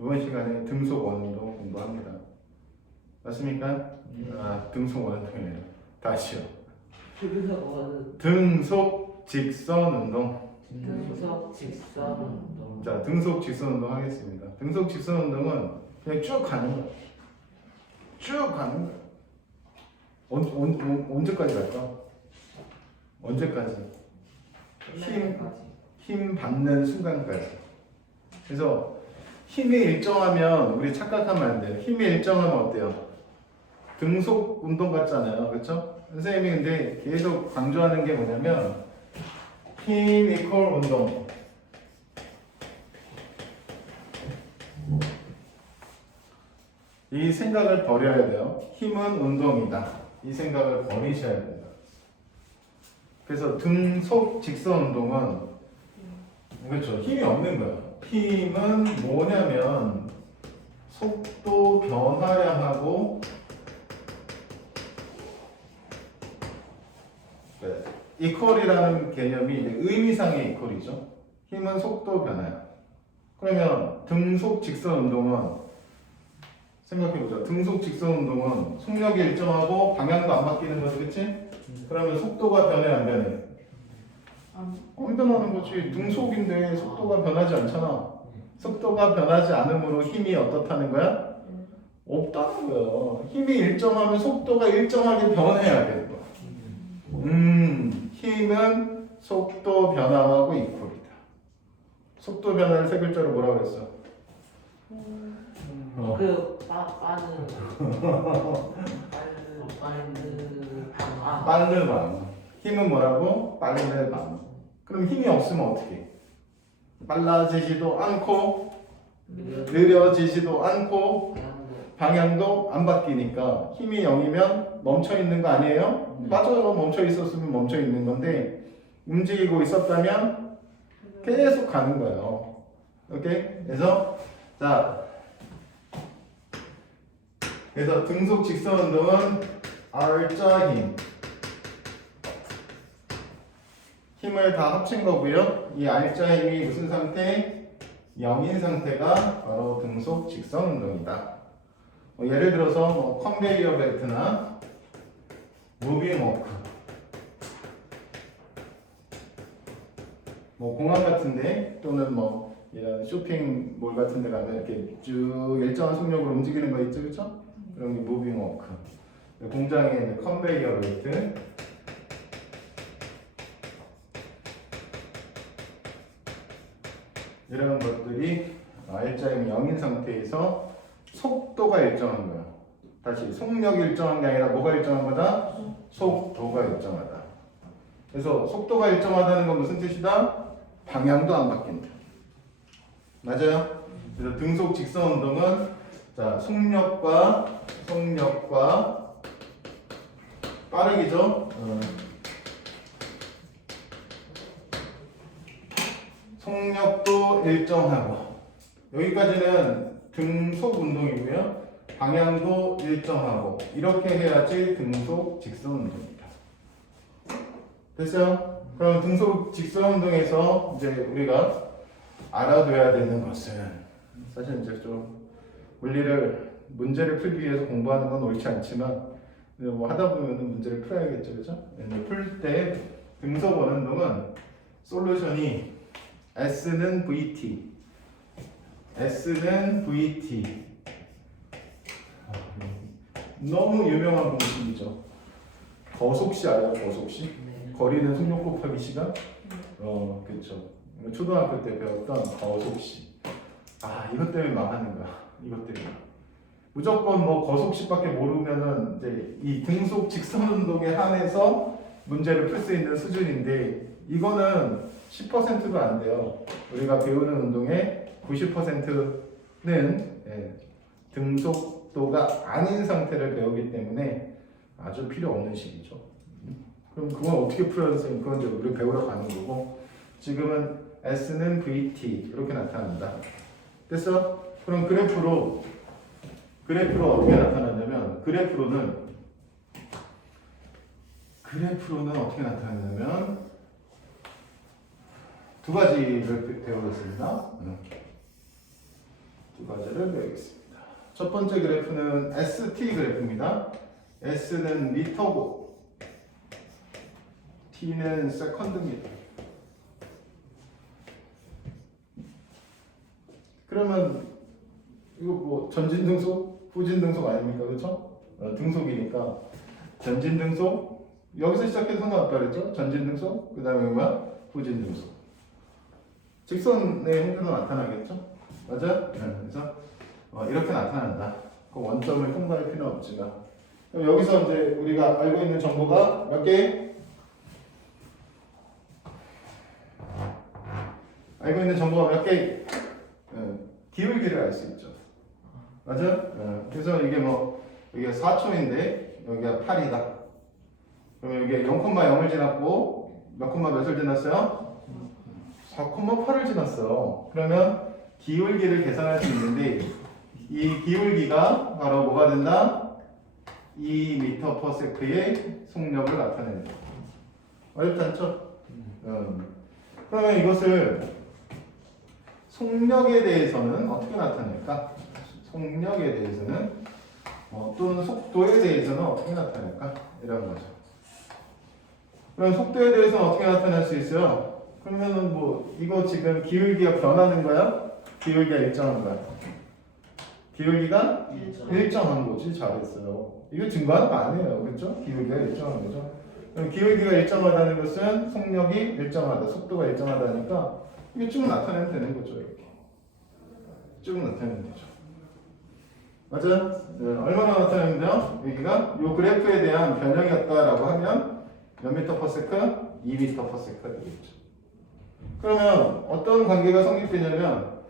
이번 시간에 등속 원운동 공부합니다. 맞습니까? 등속 원운동이에요. 다시요. 등속 직선 운동. 등속 직선 운동. 자, 등속 직선 운동 하겠습니다. 등속 직선 운동은 그냥 쭉 가는 거예요. 쭉 가는 거예요. 언제까지 갈까? 언제까지? 힘 받는 순간까지. 그래서 힘이 일정하면 우리 착각하면 안 돼요. 힘이 일정하면 어때요? 등속 운동 같잖아요. 그렇죠? 선생님이 근데 계속 강조하는 게 뭐냐면 힘 이퀄 운동. 이 생각을 버려야 돼요. 힘은 운동이다. 이 생각을 버리셔야 된다. 그래서 등속 직선 운동은 그렇죠. 힘이 없는 거예요. 힘은 뭐냐면 속도 변화량하고 이퀄이라는 개념이 이제 의미상의 이퀄이죠. 힘은 속도 변화야. 그러면 등속 직선 운동은 생각해보자. 등속 직선 운동은 속력이 일정하고 방향도 안 바뀌는 거지, 그치? 그러면 속도가 변해 안 변해? 안 변하는 거지. 등속인데 속도가 변하지 않잖아. 속도가 변하지 않으므로 힘이 어떻다는 거야? 없다는 거야. 힘이 일정하면 속도가 일정하게 변해야 되는 거야. 힘은 속도 변화하고 이퀄이다. 속도 변화를 세 글자로 뭐라고 했어? 빠르방. 힘은 뭐라고? 빠르방. 그럼 힘이 없으면 어떻게 해? 빨라지지도 않고 느려지지도 않고 방향도 안 바뀌니까 힘이 0이면 멈춰 있는 거 아니에요? 맞아요. 멈춰 있었으면 멈춰 있는 건데 움직이고 있었다면 계속 가는 거예요. 오케이? 그래서 그래서 등속 직선 운동은 R자 힘을 다 합친 거고요. 이 R자 힘이 무슨 상태? 0인 상태가 바로 등속 직선 운동이다. 예를 들어서 컨베이어 벨트나 무빙 워크, 공항 같은데 또는 이런 쇼핑몰 같은데 가면 이렇게 쭉 일정한 속력으로 움직이는 거 있죠, 그렇죠? 그런 게 무빙 워크. 공장에 있는 컨베이어 벨트. 이런 것들이 R자임 0인 상태에서 속도가 일정한 거야. 다시 속력이 일정한 게 아니라 뭐가 일정한 거다? 속도가 일정하다. 그래서 속도가 일정하다는 건 무슨 뜻이다? 방향도 안 바뀐다. 맞아요? 그래서 등속 직선 운동은 속력과 빠르기죠? 속력도 일정하고 여기까지는 등속 운동이고요. 방향도 일정하고 이렇게 해야지 등속 직선 운동입니다. 됐어요? 그럼 등속 직선 운동에서 이제 우리가 알아둬야 되는 것은 사실 이제 좀 문제를 풀기 위해서 공부하는 건 옳지 않지만 하다 보면은 문제를 풀어야겠죠, 그죠? 풀 때 등속 원운동은 솔루션이 S는 VT, 너무 유명한 공식이죠. 거속시 알아요? 거속시? 네. 거리는 속력 곱하기 시간? 그렇죠. 초등학교 때 배웠던 거속시. 이것 때문에 망하는 거야. 이것 때문에. 무조건 거속시밖에 모르면은 이제 이 등속 직선 운동에 한해서 문제를 풀 수 있는 수준인데 이거는 10%도 안 돼요. 우리가 배우는 운동의 90%는 등속도가 아닌 상태를 배우기 때문에 아주 필요 없는 식이죠. 그럼 그건 어떻게 풀어야 되세요? 그건 이제 우리 배우러 가는 거고 지금은 S는 VT 이렇게 나타난다. 됐어? 그럼 그래프로 어떻게 나타나냐면 그래프로는 어떻게 나타나냐면 두 가지를 배우겠습니다. 두 과제를 배우겠습니다. 첫 번째 그래프는 ST 그래프입니다. S는 미터고 T는 세컨드입니다. 그러면 이거 뭐 전진 등속, 후진 등속 아닙니까? 그렇죠? 등속이니까 전진 등속 여기서 시작해서 상관없다 그랬죠? 전진 등속 그 다음에 뭐야? 후진 등속. 직선의 형태로 나타나겠죠? 맞아? 네, 그래서 이렇게 나타난다. 그 원점을 통과할 필요는 없지만 그럼 여기서 이제 우리가 알고 있는 정보가 몇 개? 알고 있는 정보가 몇 개? 기울기를 알 수 있죠. 맞아? 그래서 이게 뭐 이게 4초인데 여기가 8이다. 그러면 이게 0,0을 지났고 몇 콤마 몇을 지났어요? 4,8을 지났어요. 그러면 기울기를 계산할 수 있는데 이 기울기가 바로 뭐가 된다? 2m/s의 속력을 나타낸다. 어렵지 않죠? 그러면 이것을 속력에 대해서는 어떻게 나타낼까? 속력에 대해서는 또는 속도에 대해서는 어떻게 나타낼까? 이런 거죠. 그럼 속도에 대해서는 어떻게 나타낼 수 있어요? 그러면은 뭐 이거 지금 기울기가 변하는 거야? 기울기가 일정한 거야? 기울기가 일정한 거지. 잘했어요. 이거 증거하는 거 아니에요. 그렇죠? 기울기가 일정한 거죠. 그럼 기울기가 일정하다는 것은 속력이 일정하다, 속도가 일정하다니까 이게 쭉 나타내면 되는 거죠. 이렇게 쭉 나타내면 되죠. 맞아요? 네, 얼마나 나타내면 돼요? 여기가 이 그래프에 대한 변형이었다라고 하면 몇 미터/s? 2m/s가 되겠죠. 그러면 어떤 관계가 성립되냐면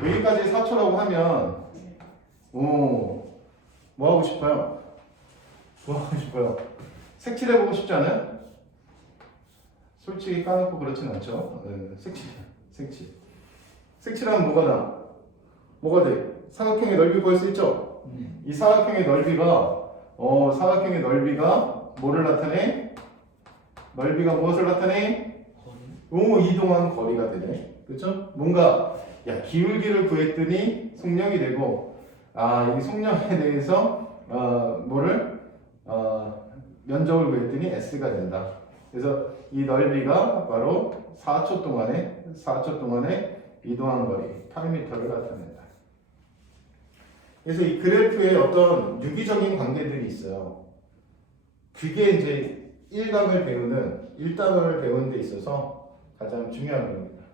여기까지 4초라고 하면 뭐 하고 싶어요? 뭐 하고 싶어요? 색칠해보고 싶지 않아요? 솔직히 까놓고 그렇진 않죠. 색칠하면 뭐가 나? 뭐가 돼? 사각형의 넓이 구할 수 있죠? 이 사각형의 넓이가 사각형의 넓이가 뭐를 나타내? 넓이가 무엇을 나타내? 이동한 거리가 되네. 그렇죠? 뭔가 기울기를 구했더니 속력이 되고 이 속력에 대해서 면적을 구했더니 S가 된다. 그래서 이 넓이가 바로 4초 동안에 이동한 거리 8m를 나타낸다. 그래서 이 그래프에 어떤 유기적인 관계들이 있어요. 그게 이제 1단을 배우는 데 있어서 가장 중요한 겁니다.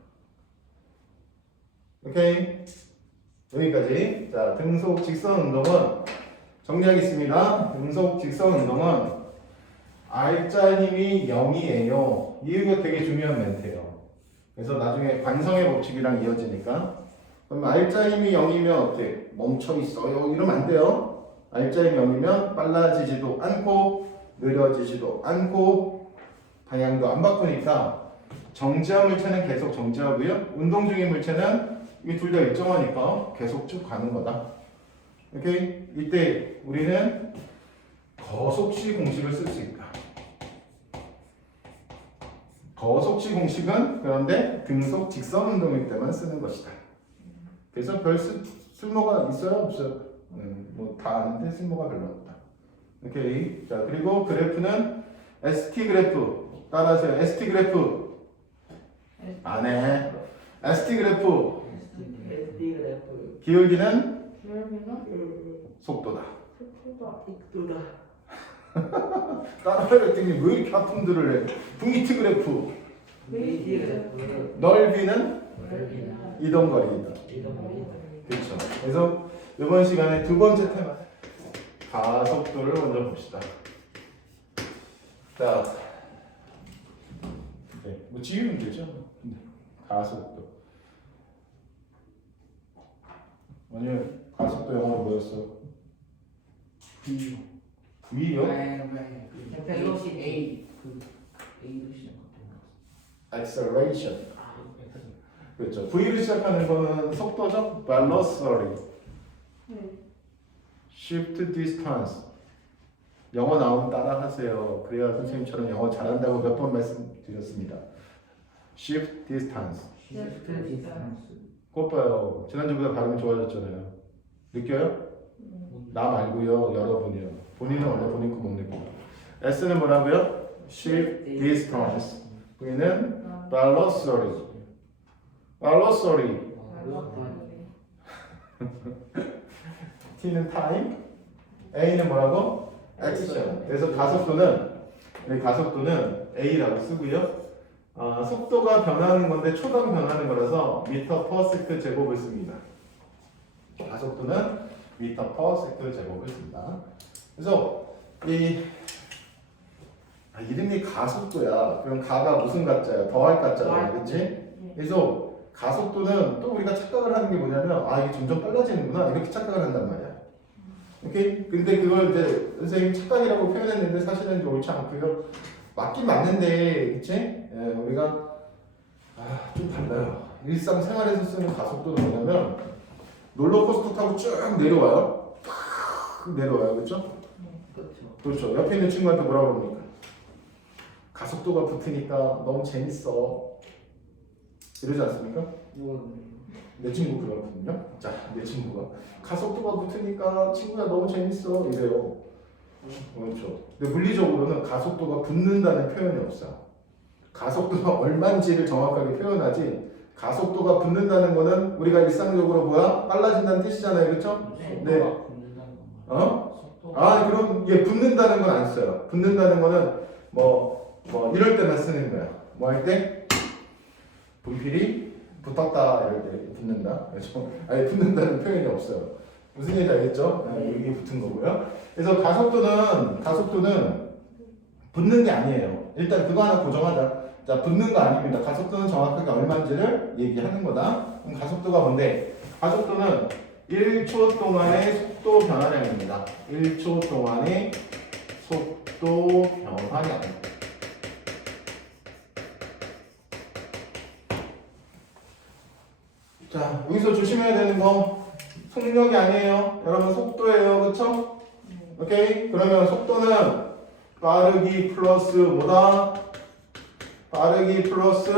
오케이? 여기까지. 자, 등속 직선 운동은 정리하겠습니다. 등속 직선 운동은 R자님이 0이에요. 이거 되게 중요한 멘트예요. 그래서 나중에 관성의 법칙이랑 이어지니까. 그럼 R자님이 0이면 어때? 멈춰 있어요. 이러면 안 돼요. R자님이 0이면 빨라지지도 않고 느려지지도 않고 방향도 안 바꾸니까 정지한 물체는 계속 정지하고요. 운동 중인 물체는 이 둘 다 일정하니까 계속 쭉 가는 거다. 오케이? 이때 우리는 거속시 공식을 쓸 수 있다. 거속시 공식은 그런데 등속 직선 운동일 때만 쓰는 것이다. 그래서 별 쓸모가 있어요? 없어요? 뭐 다 아는데 쓸모가 별로 없다. 오케이. 자, 그리고 그래프는 ST 그래프. 따라하세요. ST 그래프. 안 해. ST 그래프. 기울기는 속도다. 따라해라 했더니 왜 이렇게 하품들을 해? V-T 그래프. 넓이는 이동거리이다. 그렇죠. 그래서 이번 시간에 두 번째 테마 가속도를 먼저 봅시다. 자, 뭐 지우면 되죠. 가속도. 오늘 가속도 영어로 뭐였어? V요? Acceleration. 그렇죠. V로 시작하는 거는 속도죠. Velocity. Shift distance. 영어 나오면 따라하세요. 그래야 선생님처럼 영어 잘한다고 몇 번 말씀드렸습니다. Shift distance. 그것 봐요. 지난주보다 발음이 좋아졌잖아요. 느껴요? 나 말고요, 여러분이요. 본인은 원래 본인 거 못 느껴요. S는 뭐라고요? Shift distance. V는 velocity. velocity. T는 time. A는 뭐라고? action. 그래서 가속도는 A라고 쓰고요. 속도가 변하는 건데 초당 변하는 거라서 미터 퍼 세컨드 제곱을 씁니다. 가속도는 미터 퍼 세컨드 제곱을 씁니다. 그래서 이름이 가속도야. 그럼 가가 무슨 가짜야? 더할 가짜야, 그렇지? 그래서 가속도는 또 우리가 착각을 하는 게 뭐냐면 이게 점점 빨라지는구나 이렇게 착각을 한단 말이야. 오케이? 근데 그걸 이제 선생님 착각이라고 표현했는데 사실은 이제 옳지 않고요. 맞긴 맞는데, 그치? 우리가 좀 달라요. 일상생활에서 쓰는 가속도는 뭐냐면 롤러코스터 타고 쭉 내려와요. 팍 내려와요, 그렇죠? 그렇죠. 옆에 있는 친구한테 뭐라고 그럽니까? 가속도가 붙으니까 너무 재밌어. 이러지 않습니까? 내 친구 그러거든요. 자, 내 친구가 가속도가 붙으니까 친구야 너무 재밌어 이래요. 그렇죠. 근데 물리적으로는 가속도가 붙는다는 표현이 없어요. 가속도가 얼마인지를 정확하게 표현하지 가속도가 붙는다는 거는 우리가 일상적으로 뭐야? 빨라진다는 뜻이잖아요. 그렇죠? 네. 그럼 붙는다는 건 안 써요. 붙는다는 거는 뭐 이럴 때만 쓰는 거야. 뭐 할 때? 분필이 붙었다 이럴 때 붙는다. 그렇죠? 아예 붙는다는 표현이 없어요. 무슨 얘기인지 알겠죠? 여기 붙은 거고요. 그래서 가속도는 붙는 게 아니에요. 일단 그거 하나 고정하자. 자, 붙는 거 아닙니다. 가속도는 정확하게 얼마인지를 얘기하는 거다. 그럼 가속도가 뭔데? 가속도는 1초 동안의 속도 변화량입니다. 1초 동안의 속도 변화량. 자, 여기서 조심해야 되는 거 속력이 아니에요. 여러분 속도예요. 그쵸? 오케이? 그러면 속도는 빠르기 플러스 뭐다? 빠르기 플러스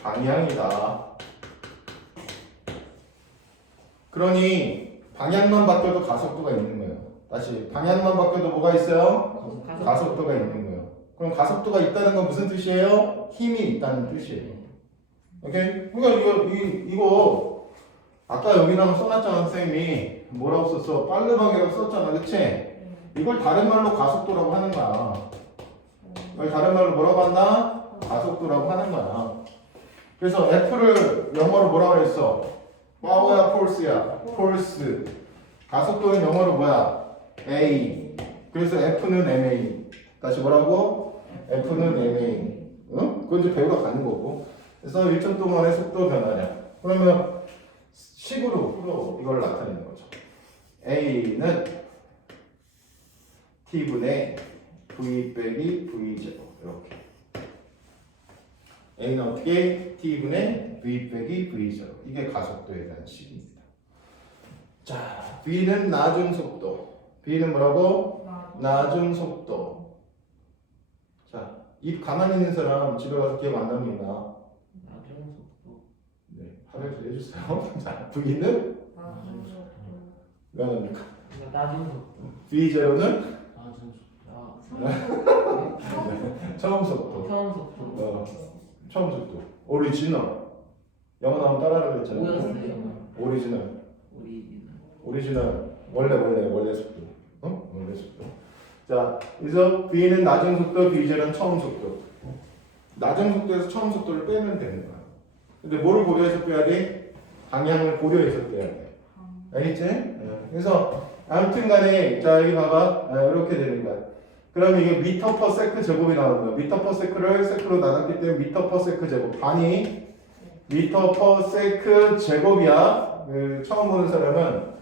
방향이다. 그러니 방향만 바뀌어도 가속도가 있는 거예요. 다시 방향만 바뀌어도 뭐가 있어요? 가속도가 있는 거예요. 그럼 가속도가 있다는 건 무슨 뜻이에요? 힘이 있다는 뜻이에요. 오케이? 그러니까 이거 아까 여기다가 써놨잖아. 선생님이 뭐라고 썼어? 빠르방이라고 썼잖아. 그치? 이걸 다른 말로 가속도라고 하는 거야. 이걸 다른 말로 뭐라고 한다? 가속도라고 하는 거야. 그래서 F를 영어로 뭐라고 했어? 파워야 폴스야? 폴스. 가속도는 영어로 뭐야? A. 그래서 F는 MA. 다시 뭐라고? F는 MA. 응? 그건 이제 배우러 가는 거고. 그래서 1초 동안의 속도 변화량. 그러면 식으로 이걸 나타내는 거죠. A는 T분의 V 빼기 V 제곱. 이렇게. A는 어떻게? T분의 V 빼기 V 제곱. 이게 가속도에 대한 식입니다. 자, V는 낮은 속도. V는 뭐라고? 낮은 속도. 자, 입 가만히 있는 사람 집에 가서 기억 안 납니다. 네, 하루에서 해주세요. 자, V는 왜 안 합니까? V0는 처음 속도. 처음 속도. 오리지널. 영어 나오면 따라하라고 했잖아요. 오리지널. 원래 속도. 원래 속도. 자, 그래서 V는 낮은 속도, V0는 처음 속도. 낮은 속도에서 처음 속도를 빼면 되는 거야. 근데 뭐를 고려해서 빼야 돼? 방향을 고려해서 빼야 돼. 알겠지? 그래서 아무튼 간에 자 여기 봐봐. 이렇게 되는 거야. 그러면 이게 미터 퍼 세크 제곱이 나오는 거야. 미터 퍼 세크를 세크로 나눴기 때문에 미터 퍼 세크 제곱. 반이 미터 퍼 세크 제곱이야. 처음 보는 사람은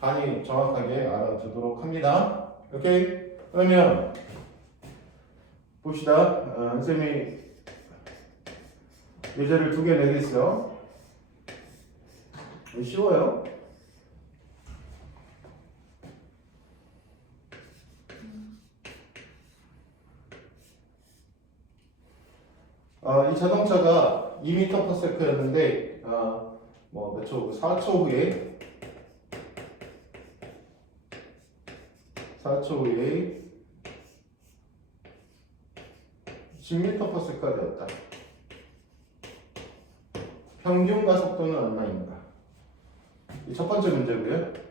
반이 정확하게 알아두도록 합니다. 오케이? 그러면 봅시다. 선생님이 예제를 2개 내겠어요. 쉬워요. 이 자동차가 2m/s였는데 뭐 몇 초, 4초 후에 10m/s까지 되었다. 평균 가속도는 얼마인가? 이 첫 번째 문제고요.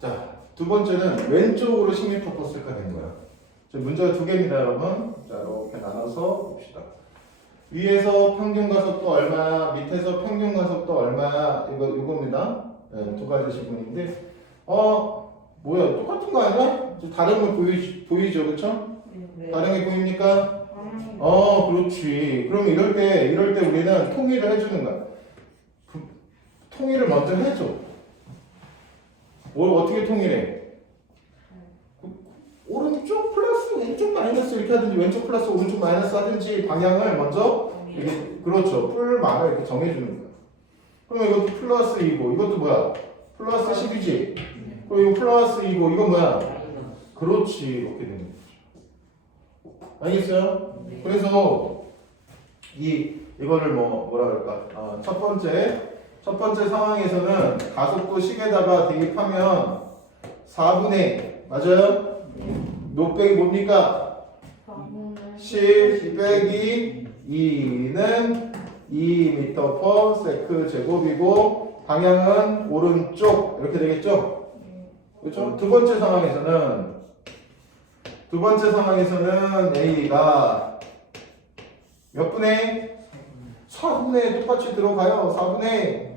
자, 두 번째는 왼쪽으로 10m/s가 된 거야. 문제가 두 개입니다, 여러분. 자, 이렇게 나눠서 봅시다. 위에서 평균 가속도 얼마야? 밑에서 평균 가속도 얼마야? 이겁니다. 네, 두 가지 지문인데, 뭐야? 똑같은 거 아니야? 다른 거 보이죠, 그렇죠? 네. 다른 게 보입니까? 그렇지. 그럼 이럴 때 우리는 통일을 해주는 거야. 통일을 먼저 해줘. 뭘 어떻게 통일해? 오른쪽 플러스 왼쪽 마이너스 이렇게 하든지 왼쪽 플러스 오른쪽 마이너스 하든지 방향을 먼저 이게 그렇죠. 풀말을 이렇게 정해주는 거야. 그러면 이것도 플러스 2고 이것도 뭐야? 플러스 10이지. 그리고 이거 플러스 2고 이건 뭐야? 그렇지. 이렇게 되는 거죠. 알겠어요? 네. 그래서 이거를 뭐라 그럴까? 첫 번째 상황에서는 가속도 식에다가 대입하면 4분의 맞아요? 높백이 뭡니까? 10 빼기 2는 2m/s 제곱이고 방향은 오른쪽 이렇게 되겠죠? 그렇죠? 두 번째 상황에서는 A가 몇 분의? 4분의 똑같이 들어가요. 4분의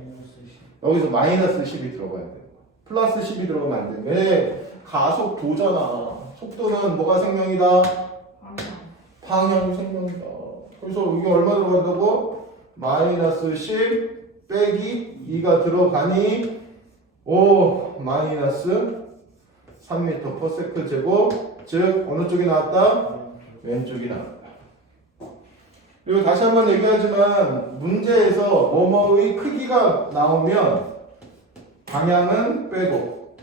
여기서 마이너스 10이 들어가야 돼요. 플러스 10이 들어가면 안 돼. 왜? 가속도잖아. 속도는 뭐가 생명이다? 방향이 생명이다. 그래서 이게 얼마 들어간다고? 마이너스 10 빼기 2가 들어가니 마이너스 3m/s 제곱. 즉 어느 쪽이 나왔다? 왼쪽이 나왔다. 그리고 다시 한번 얘기하지만 문제에서 뭐뭐의 크기가 나오면 방향은 빼고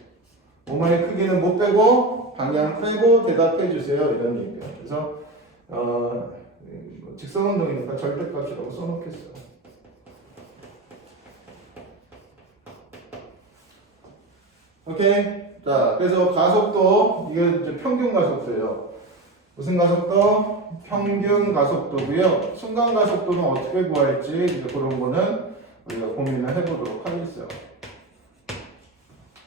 뭐뭐의 크기는 못 빼고 방향 빼고 대답해 주세요. 이런 얘기예요. 그래서 직선운동이니까 절대값이라고 써놓겠어요. 오케이. 자, 그래서 가속도 이게 이제 평균 가속도예요. 무슨 가속도? 평균 가속도고요. 순간 가속도는 어떻게 구할지 이제 그런 거는 우리가 고민을 해보도록 하겠어요.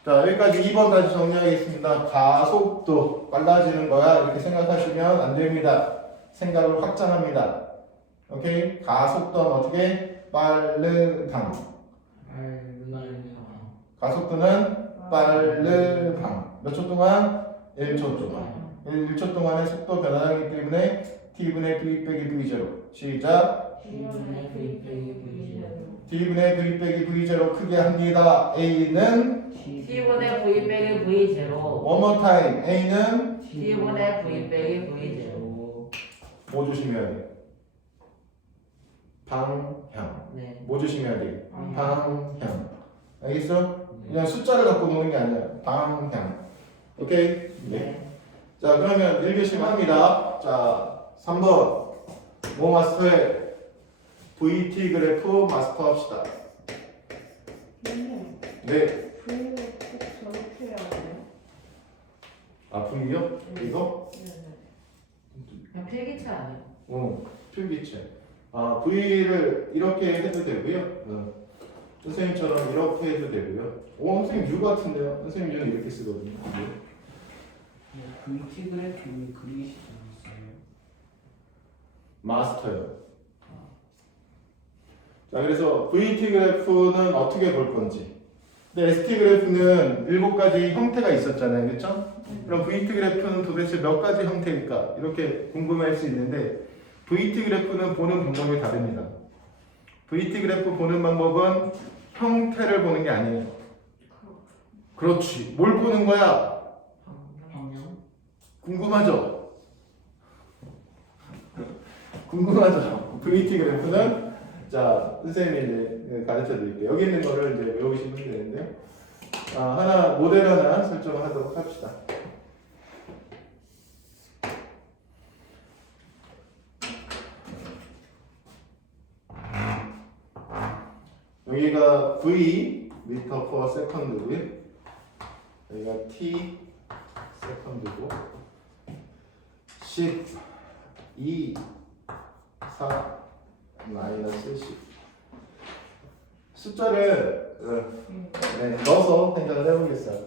자, 여기까지 2번 다시 정리하겠습니다. 가속도 빨라지는 거야 이렇게 생각하시면 안 됩니다. 생각을 확장합니다. 오케이? 가속도는 어떻게? 빠르당. 가속도는 빠르당. 몇 초 동안? 1초 동안. 1초 동안의 속도 변화하기 때문에 t분의 v 빼기 v0. 시작. T분의 V 빼기 t분의 v 빼기 v0 크게 합니다. a는 T분의 V 빼기 V0. one more time. a는 T분의 V 빼기 V0. 뭐 조심해야 돼? 방향. 네. 뭐 조심해야 돼? 방향. 방향. 알겠어? 그냥 숫자를 갖고 노는 게 아니야. 방향. 오케이? 네. 자, 그러면 1교시 합니다. 자, 3번. 뭐 마스터해? VT 그래프 마스터 합시다. 네. V를 꼭 저렇게 해야 돼요? 아, V요? 이거? 그냥 필기체 아니에요? 필기체. 아, V를 이렇게 해도 되고요. 선생님처럼 이렇게 해도 되고요. 선생님 U 같은데요? 선생님 U는 이렇게 쓰거든요. VT 그래프 그리시지 않았어요? 마스터요. 자, 그래서 VT 그래프는 어떻게 볼 건지. 근데 ST 그래프는 7가지 형태가 있었잖아요. 그렇죠? 그럼 VT 그래프는 도대체 몇 가지 형태일까? 이렇게 궁금할 수 있는데 VT 그래프는 보는 방법이 다릅니다. VT 그래프 보는 방법은 형태를 보는 게 아니에요. 그렇지. 뭘 보는 거야? 방향? 궁금하죠? 궁금하죠? VT 그래프는 자 선생님이 이제 가르쳐 드릴게요. 여기 있는 거를 이제 외우시면 되는데요. 하나 모델 하나 설정하도록 합시다. 여기가 V 미터 퍼 세컨드고요. 여기가 T 세컨드고 10, 2, 4, 마이너스 10 숫자를 넣어서 생각을 해보겠어요.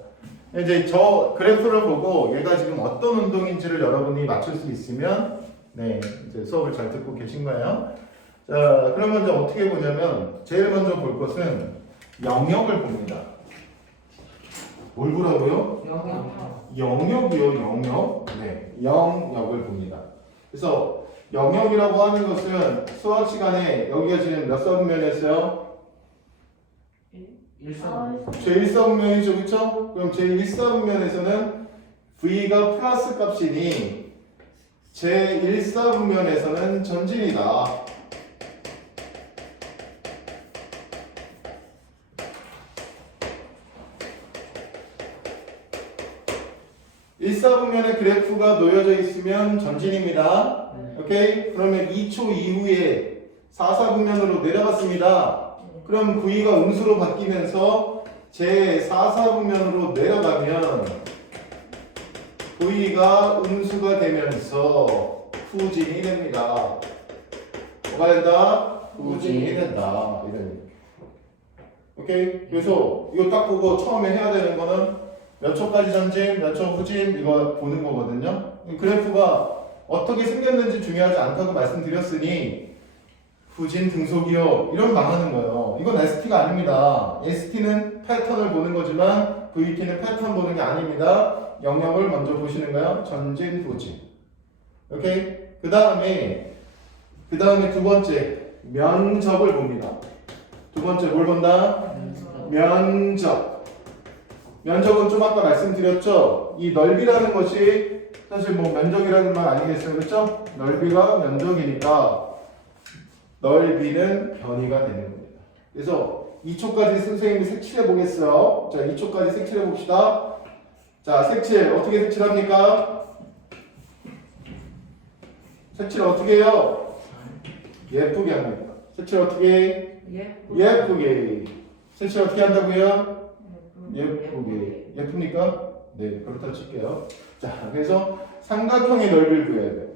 이제 저 그래프를 보고 얘가 지금 어떤 운동인지를 여러분이 맞출 수 있으면 이제 수업을 잘 듣고 계신 거예요. 자, 그러면 이제 어떻게 보냐면 제일 먼저 볼 것은 영역을 봅니다. 뭘 보라고요? 영역이요, 영역. 네, 영역을 봅니다. 그래서 영역이라고 하는 것은 수학 시간에 여기가 지금 몇 서분면이었어요? 1선 제1서분면이죠, 그렇죠? 그럼 제1서분면에서는 V가 플러스 값이니 제1서분면에서는 전진이다. 일사분면의 그래프가 놓여져 있으면 전진입니다. 오케이? 그러면 2초 이후에 4사분면으로 내려갔습니다. 그럼 V가 음수로 바뀌면서 제4사분면으로 내려가면 V가 음수가 되면서 후진이 됩니다. 뭐가 된다? 후진이 된다. 이런 얘기. 오케이? 그래서 이거 딱 보고 처음에 해야 되는 거는 몇 초까지 전진, 몇 초 후진 이거 보는 거거든요. 그래프가 어떻게 생겼는지 중요하지 않다고 말씀드렸으니 후진 등속이요 이런 망하는 거예요. 이건 ST가 아닙니다. ST는 패턴을 보는 거지만 VT는 패턴 보는 게 아닙니다. 영역을 먼저 보시는 거예요. 전진, 후진. 오케이? 그 다음에 두 번째 면적을 봅니다. 두 번째 뭘 본다? 면적. 면적은 좀 아까 말씀드렸죠? 이 넓이라는 것이 사실 뭐 면적이라는 말 아니겠어요? 그렇죠? 넓이가 면적이니까 넓이는 변이가 되는 겁니다. 그래서 2초까지 선생님이 색칠해 보겠어요. 자, 2초까지 색칠해 봅시다. 자, 색칠 어떻게 색칠합니까? 색칠 어떻게 해요? 예쁘게 합니다. 색칠 어떻게 해? 예쁘게. 색칠 어떻게 한다고요? 예쁘게. 예쁩니까? 네, 그렇다 칠게요. 자, 그래서 삼각형의 넓이를 구해야 돼요.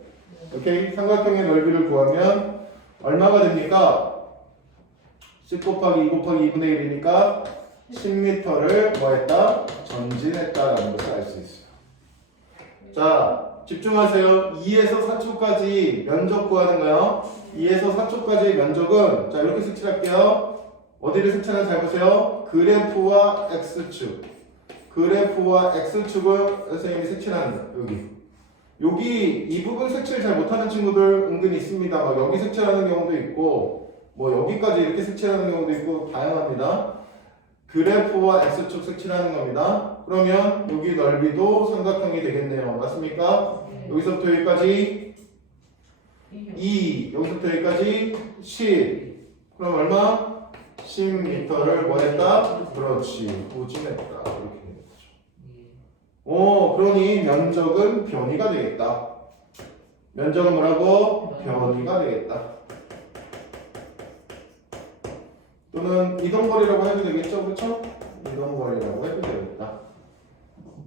오케이? 삼각형의 넓이를 구하면 얼마가 됩니까? 10 곱하기 2 곱하기 2분의 1이니까 10m를 뭐 했다? 전진했다라는 것을 알 수 있어요. 자, 집중하세요. 2에서 4초까지 면적 구하는 거요. 2에서 4초까지의 면적은 자, 이렇게 색칠할게요. 어디를 색칠하는지 잘 보세요. 그래프와 X축. 그래프와 X축을 선생님이 색칠하는 거예요. 여기 이 부분 색칠 잘 못하는 친구들 은근히 있습니다. 막 여기 색칠하는 경우도 있고 뭐 여기까지 이렇게 색칠하는 경우도 있고 다양합니다. 그래프와 X축 색칠하는 겁니다. 그러면 여기 넓이도 삼각형이 되겠네요. 맞습니까? 여기서부터 여기까지 2, 여기서부터 여기까지 10. 그럼 얼마? 10m를 뭐 했다? 그렇지. 후진했다. 이렇게 되는 거죠. 그러니 면적은 변이가 되겠다. 면적은 뭐라고? 변이가 되겠다. 또는 이동거리라고 해도 되겠죠? 그렇죠? 이동거리라고 해도 되겠다.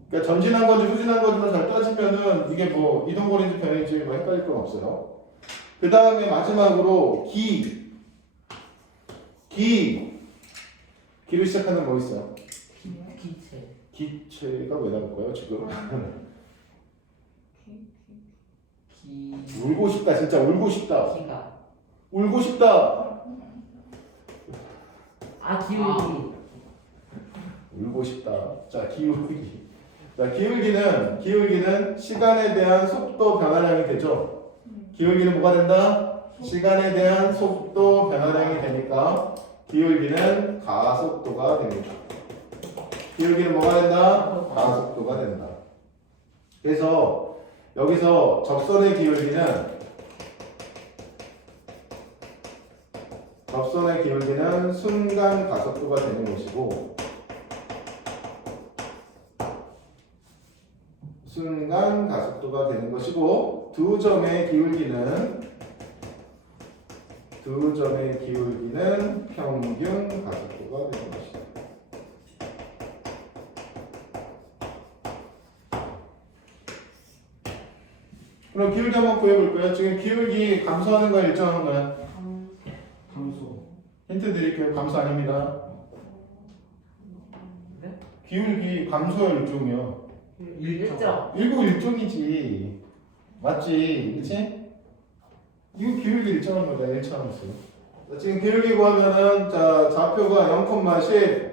그러니까 전진한 건지 후진한 건지만 잘 따지면은 이게 뭐 이동거리인지 변인지 뭐 헷갈릴 건 없어요. 그 다음에 마지막으로 기를 시작하는 뭐 있어요? 기체가 왜 나올까요 지금? 울고 싶다. 진짜 울고 싶다. 울고 싶다. 기울기. 울고 싶다. 자, 기울기. 자, 기울기는 시간에 대한 속도 변화량이 되죠. 기울기는 뭐가 된다? 시간에 대한 속도 변화량이 되니까 기울기는 가속도가 됩니다. 기울기는 뭐가 된다? 가속도가 된다. 그래서 여기서 적선의 기울기는 접선의 기울기는 순간 가속도가 되는 것이고 순간 가속도가 되는 것이고 두 점의 기울기는 평균 가속도가 되는 것이다. 그럼 기울기 한번 구해볼까요? 지금 기울기 감소하는 거야, 일정한 거야? 감소. 힌트 드릴게요. 감소 아닙니다. 네? 기울기 감소야 일종이요. 일정. 일곱 일종이지. 맞지? 그치? 이거 기울기 일정한 거다. 일정함수. 지금 기울기 구하면은 자 좌표가 0,10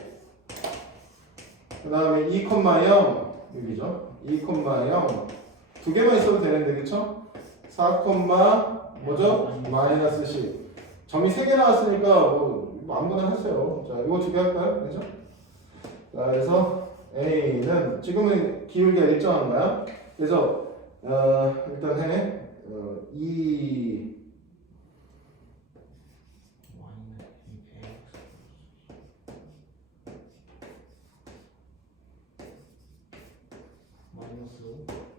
그 다음에 2,0 여기죠. 2,0 두 개만 있어도 되는데 그쵸? 4, 뭐죠? 마이너스 10 점이 3개 나왔으니까 뭐 아무거나 하세요. 자 이거 두 개 할까요? 그죠? 자 그래서 A는 지금은 기울기가 일정한가요? 그래서 일단 해 2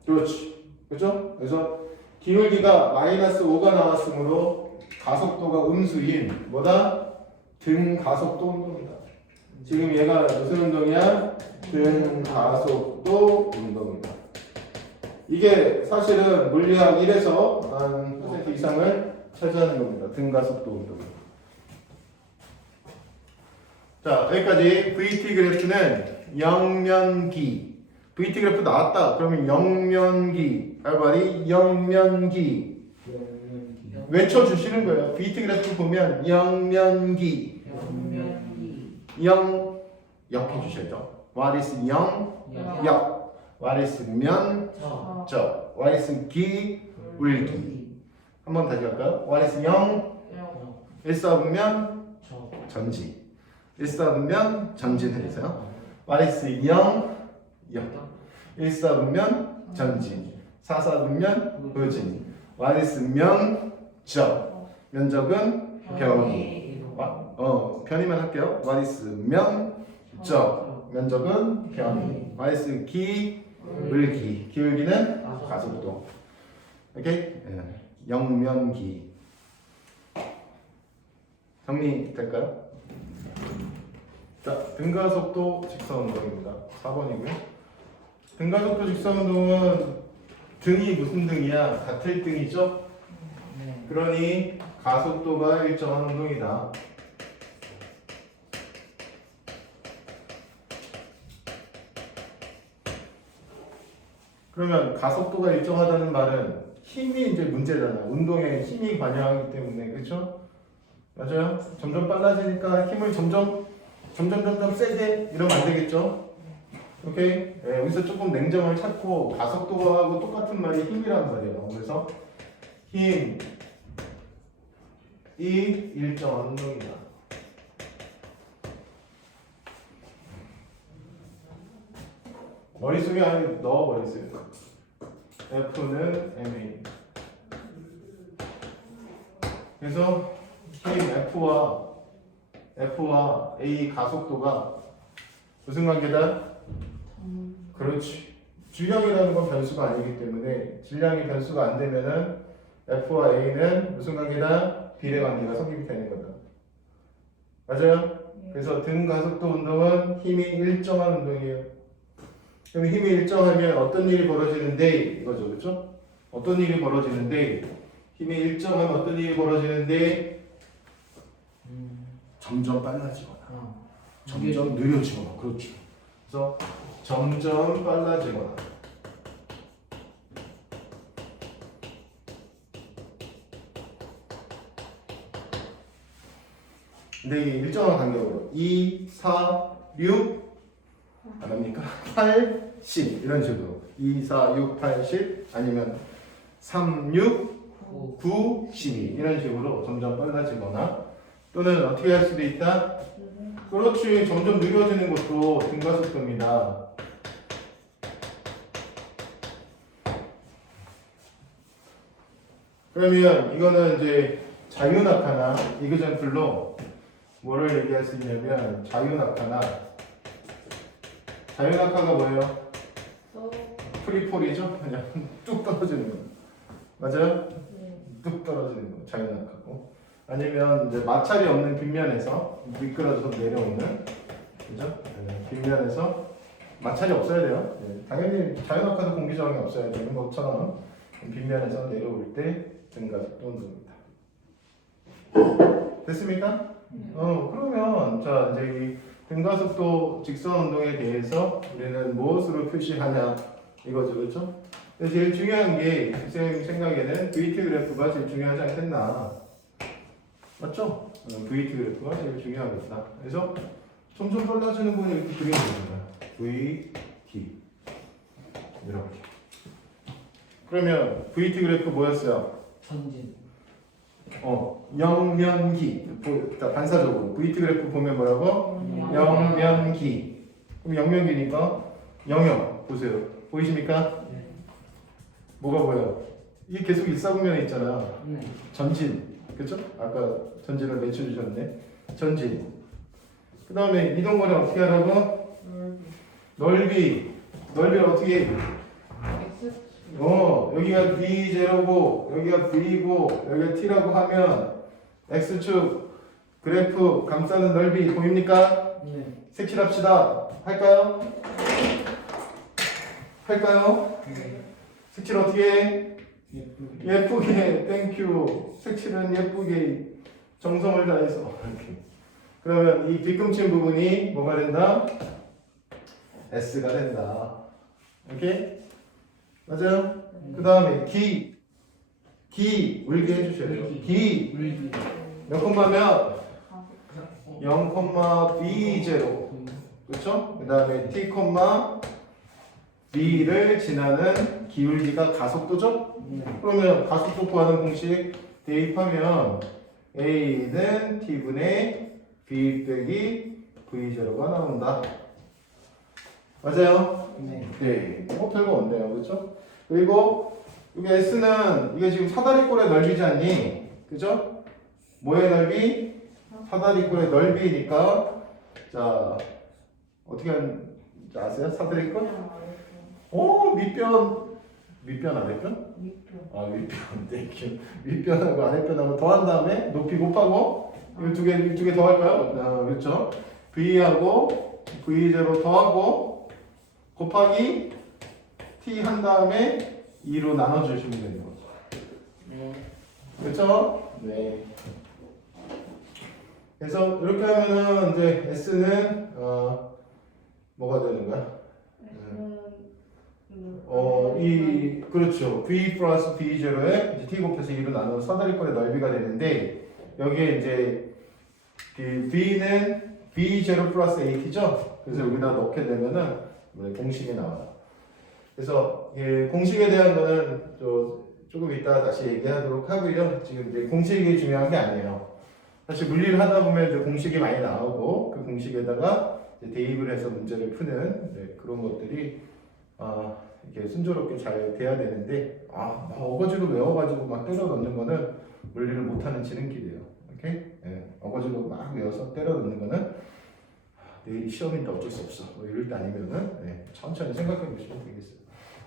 그렇지. 그죠? 그래서 기울기가 마이너스 5가 나왔으므로 가속도가 음수인 뭐다? 등 가속도 운동이다. 지금 얘가 무슨 운동이야? 등 가속도 운동이다. 이게 사실은 물리학 1에서 한 % 이상을 차지하는 겁니다. 등 가속도 운동이다. 자, 여기까지 VT 그래프는 영면기. VT 그래프 나왔다. 그러면 영면기. 발발이 영면기. 외쳐주시는 거예요. VT 그래프 보면 영면기. 영 해주셔야죠. What is 역. What is 저. What is 울기. 한번 다시 할까요? What is 일사분면 전지. 일사분면 전진 해주세요. What is 역. 일사분면 전진. 사사분면 의진. What is 면적. 면적은 변이. 변이만 할게요. What is 면적. 면적은 변이. What is 기울기. 기울기는 가속도. 오케이? 영면기. 정리될까요? 자, 등가속도 직선운동입니다. 4번이고요. 등가속도 직선운동은 등이 무슨 등이야? 같을 등이죠? 네. 그러니 가속도가 일정한 운동이다. 그러면 가속도가 일정하다는 말은 힘이 이제 문제잖아. 운동에 힘이 관여하기 때문에 그렇죠? 맞아요? 점점 빨라지니까 힘을 점점 세게 이러면 안 되겠죠? 오케이? 네, 여기서 조금 냉정을 찾고 가속도하고 똑같은 말이 힘이란 말이에요. 그래서 힘이 일정한 운동이다. 머릿속에 안에 넣어버리세요. F는 MA. 그래서 힘 F와 A 가속도가 무슨 관계다? 그렇지. 질량이라는 건 변수가 아니기 때문에 질량이 변수가 안 되면은 F와 A는 무슨 관계다? 비례 관계가 성립이 되는 거다. 맞아요? 그래서 등 가속도 운동은 힘이 일정한 운동이에요. 그럼 힘이 일정하면 어떤 일이 벌어지는데 이거죠, 그렇죠? 어떤 일이 벌어지는데 힘이 일정하면 어떤 일이 벌어지는데 점점 빨라지거나 점점 느려지거나 그렇죠. 그래서 점점 빨라지거나 근데 이게 일정한 간격으로 2, 4, 6 안 합니까? 8, 10 이런 식으로 2, 4, 6, 8, 10 아니면 3, 6, 9, 12 이런 식으로 점점 빨라지거나 또는 어떻게 할 수도 있다? 그렇지. 점점 느려지는 것도 등가속도입니다. 그러면 이거는 이제 자유낙하나 이그젠플로 뭐를 얘기할 수 있냐면 자유낙하가 뭐예요? 또 프리폴이죠? 그냥 뚝 떨어지는 거 맞아요? 네. 뚝 떨어지는 거 자유낙하고 아니면 이제 마찰이 없는 빗면에서 미끄러져서 내려오는 그죠? 네, 빗면에서 마찰이 없어야 돼요. 네, 당연히 자유낙하도 공기 저항이 없어야 되는 것처럼 빗면에서 내려올 때 등가속도 운동입니다. 됐습니까? 그러면 자 이제 이 등가속도 직선 운동에 대해서 우리는 무엇으로 표시하냐 이거죠, 그렇죠? 근데 제일 중요한 게 선생님 생각에는 VT 그래프가 제일 중요하지 않겠나? 맞죠? VT 그래프가 제일 중요하겠다. 그래서 점점 빨라지는 부분을 이렇게 그리면 됩니다. VT 이렇게. 그러면 VT 그래프 뭐였어요? 전진. 영면기. 자, 반사적으로 VT 그래프 보면 뭐라고? 영면기. 그럼 영면기니까 영역 보세요. 보이십니까? 네. 뭐가 보여요? 이게 계속 일사분면에 있잖아. 네. 전진. 그쵸? 아까 전진을 매출 주셨네. 전진. 그 다음에 이동거리 어떻게 하라고? 넓이. 넓이를 어떻게 해? 여기가 B0고 여기가 V고 여기가 T라고 하면 X축 그래프 감싸는 넓이 보입니까? 네. 색칠합시다. 할까요? 할까요? 네. 색칠 어떻게 해? 예쁘게. 예쁘게 땡큐. 색칠은 예쁘게 정성을 다해서 이렇게. 그러면 이 뒤꿈치 부분이 뭐가 된다? S가 된다. 오케이? 맞아요? 그 다음에 기 울게 해주셔야죠. 기 물기. 몇 콤마면 0,B0 그렇죠? 그 다음에 T, B를 지나는 기울기가 가속도죠? 네. 그러면 가속도 구하는 공식 대입하면 A는 T분의 B 빼기 V0가 나온다. 맞아요? 네. 네, 이거 별거 없네요, 그렇죠? 그리고 여기 S는 이게 지금 사다리꼴의 넓이지 않니? 그죠? 뭐의 넓이? 사다리꼴의 넓이니까 자 어떻게 하는 지 아세요? 사다리꼴? 밑변 아랫변? 밑변 땡큐. 밑변하고 아랫변하고 더한 다음에 높이 곱하고 이거 두 개 더 할까요? 그렇죠? V하고 V0 더하고 곱하기 T 한 다음에 2로 나눠주시면 되는 거죠. 네. 그렇죠? 네. 그래서 이렇게 하면은 이제 S는 뭐가 되는 거야? 그렇죠. V 플러스 B0에 이제 T 곱해서 2로 나눈 사다리꼴의 넓이가 되는데 여기에 이제 그 B는 B0 플러스 AT죠. 그래서 여기다 넣게 되면은 공식이 나와요. 그래서 공식에 대한 거는 조금 이따 다시 얘기하도록 하고요. 지금 이제 공식이 중요한 게 아니에요. 사실 물리를 하다 보면 이제 공식이 많이 나오고 그 공식에다가 이제 대입을 해서 문제를 푸는 그런 것들이 이렇게 순조롭게 잘 돼야 되는데 막 어거지로 외워가지고 막 때려 넣는 거는 물리를 못하는 지름길이에요. 오케이? 어거지로 막 외워서 때려 넣는 거는 내일 시험인데 어쩔 수 없어. 이럴 때 아니면은 천천히 생각해 보시면 되겠어요.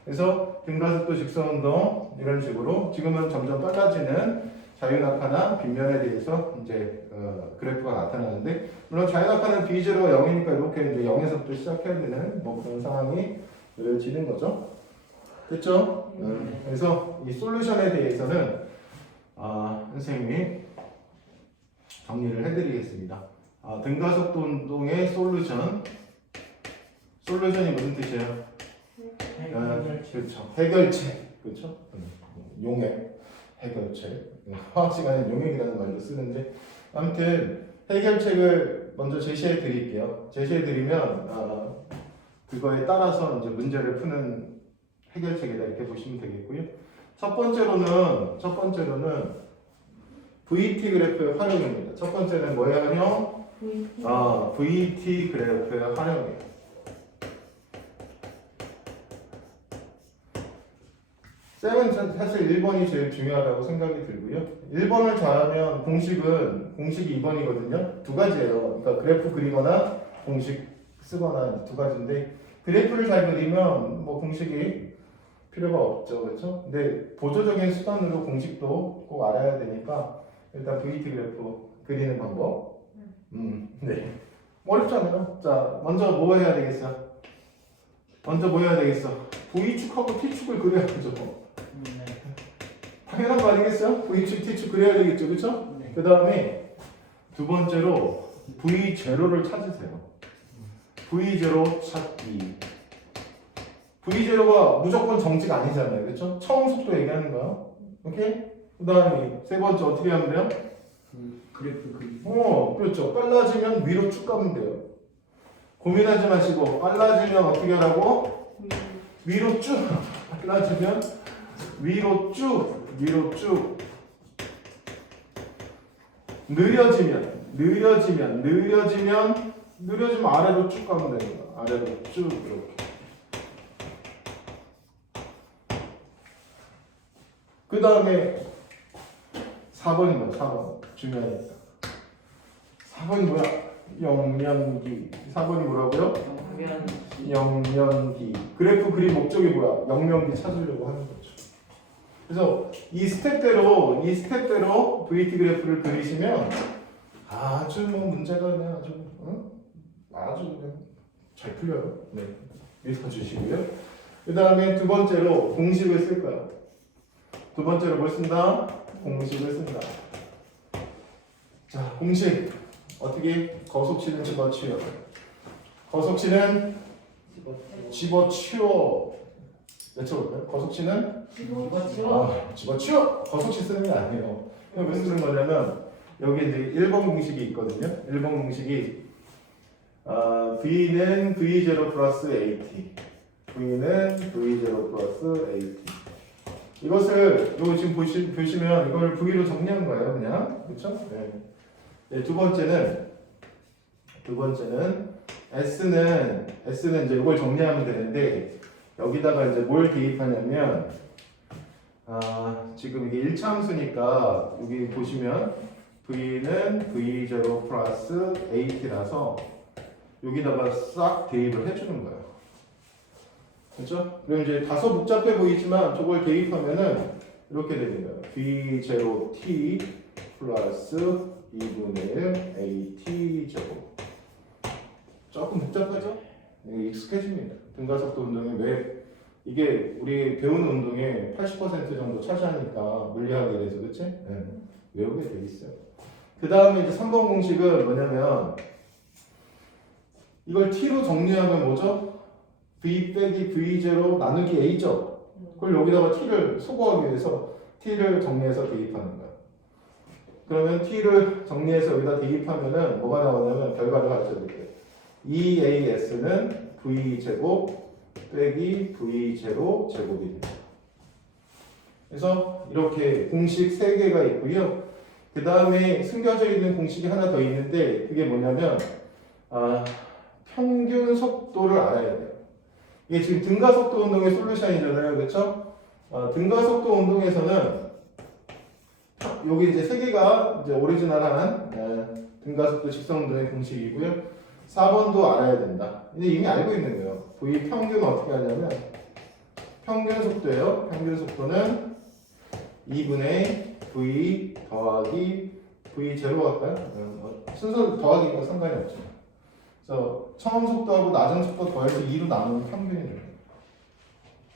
그래서 등가속도 직선운동 이런 식으로 지금은 점점 빨라지는 자유낙하나 빗면에 대해서 이제 그래프가 나타나는데 물론 자유낙하는 B0가 0이니까 이렇게 이제 0에서부터 시작해야 되는 뭐 그런 상황이 느려지는 거죠. 됐죠? 그래서 이 솔루션에 대해서는 선생님이 정리를 해드리겠습니다. 등가속도 운동의 솔루션이 무슨 뜻이에요? 그렇죠. 해결책. 그렇죠? 용액. 해결책. 화학 시간에 용액이라는 말도 쓰는데 아무튼 해결책을 먼저 제시해 드릴게요. 제시해 드리면 그거에 따라서 이제 문제를 푸는 해결책이다 이렇게 보시면 되겠고요. 첫 번째로는 VT 그래프의 활용입니다. 첫 번째는 뭐의 활용? VT 그래프의 활용이에요. 쌤은 사실 1번이 제일 중요하다고 생각이 들고요. 1번을 잘하면 공식이 2번이거든요. 두 가지예요. 그러니까 그래프 그리거나 공식 쓰거나 두 가지인데 그래프를 잘 그리면 뭐 공식이 필요가 없죠. 그렇죠? 근데 보조적인 수단으로 공식도 꼭 알아야 되니까 일단 VT 그래프 그리는 방법. 네. 어렵잖아요. 자, 먼저 뭐 해야 되겠어? V축하고 T축을 그려야죠. 네. 당연한 거 아니겠어요? V축, T축 그려야 되겠죠. 그렇죠? 네. 그 다음에 두 번째로 V0를 찾으세요. V0 찾기. V0가 무조건 정지가 아니잖아요. 그렇죠? 처음 속도 얘기하는 거야. 오케이? 그 다음에 세 번째 어떻게 하면 돼요? 그래프 그리. 그렇죠. 빨라지면 위로 쭉 가면 돼요. 고민하지 마시고 빨라지면 어떻게 하라고? 위로 쭉. 빨라지면 위로 쭉. 느려지면 아래로 쭉 가면 됩니다. 아래로 쭉 이렇게. 그 다음에 4번입니다. 4번 중요하니까. 4번이 뭐야? 영면기. 4번이 뭐라고요? 영면기. 그래프 그림 목적이 뭐야? 영면기 찾으려고 하는 거죠. 그래서 이 스텝대로 VT 그래프를 그리시면 아주 뭐 문제가 그냥 아주 그냥 잘 풀려요. 네, 믿어주시고요. 그 다음에 두 번째로 공식을 쓸 거예요. 두 번째로 뭘 쓴다? 공식을 쓴다. 자, 공식 어떻게? 거속치는 집어치워. 거속치는 집어치워. 외쳐볼까요? 거속치는 집어치워. 거속치 쓰는 게 아니에요. 이거 왜 쓰는 거냐면 여기 이제 1번 공식이 있거든요. 1번 공식이 V는 V0 플러스 AT. V는 V0 플러스 AT. 이것을 요거 지금 보시면 이걸 V로 정리한 거예요, 그냥. 그렇죠? 네. 네, 두 번째는 S는 이제 이걸 정리하면 되는데 여기다가 이제 뭘 대입하냐면 지금 이게 1차함수니까 여기 보시면 V는 V0 플러스 AT라서 여기다가 싹 대입을 해주는 거예요. 그렇죠? 그럼 이제 다소 복잡해 보이지만 저걸 대입하면은 이렇게 됩니다. V0T 플러스 2분의 1 AT 제곱. 조금 복잡하죠? 이게 익숙해집니다. 등가속도 운동이 왜 이게 우리 배우는 운동의 80% 정도 차지하니까 물리학에 대해서 그치? 네. 외우게 돼 있어요. 그 다음에 이제 3번 공식은 뭐냐면 이걸 T로 정리하면 뭐죠? V 빼기 V0 나누기 A죠? 그걸 여기다가 T를 소거하기 위해서 T를 정리해서 대입하는 거야. 그러면 T를 정리해서 여기다 대입하면은 뭐가 나오냐면 결과를 가르쳐드릴게요. EAS는 V제곱 빼기 V0 제곱이 됩니다. 그래서 이렇게 공식 3개가 있고요. 그 다음에 숨겨져 있는 공식이 하나 더 있는데 그게 뭐냐면 평균 속도를 알아야 돼요. 이게 지금 등가속도 운동의 솔루션이잖아요. 그렇죠? 등가속도 운동에서는 여기 이제 3개가 이제 오리지널한 등가속도 직선 운동의 공식이고요. 4번도 알아야 된다. 이제 이미 알고 있는 거예요. V 평균은 어떻게 하냐면 평균 속도예요. 평균 속도는 2분의 V 더하기 V0 할까요? 순서 더하기가 상관이 없죠. 그래서 처음 속도하고 낮은 속도 더해서 2로 나누는 평균이 돼요.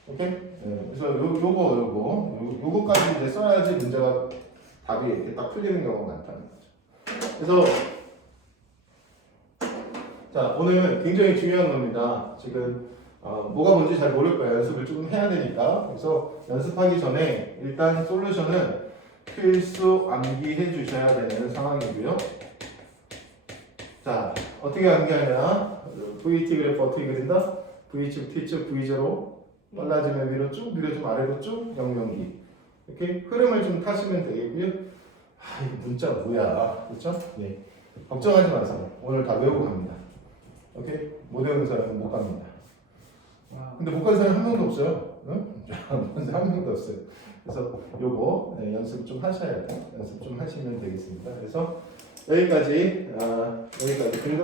오케이? 네, 그래서 요거까지 이제 써야지 문제가 답이 이렇게 딱 풀리는 경우가 많다는 거죠. 그래서 자, 오늘 굉장히 중요한 겁니다. 지금 뭐가 뭔지 잘 모를 거예요. 연습을 조금 해야 되니까. 그래서 연습하기 전에 일단 솔루션은 필수 암기해 주셔야 되는 상황이고요. 자, 어떻게 암기하냐? VT 그래프 어떻게 그린다? V축, T축, V0 빨라지면 위로 쭉, 느려지면 아래로 쭉, 영면기. 이렇게 흐름을 좀 타시면 되겠고요. 이 문자 뭐야? 그렇죠? 네. 걱정하지 마세요. 오늘 다 외우고 갑니다. 오케이? 못 외우는 사람은 못 갑니다. 와. 근데 복합이상이 한 명도 없어요. 응? 한 명도 없어요. 그래서 요거 연습 좀 하셔야 돼요. 연습 좀 하시면 되겠습니다. 그래서 여기까지 근거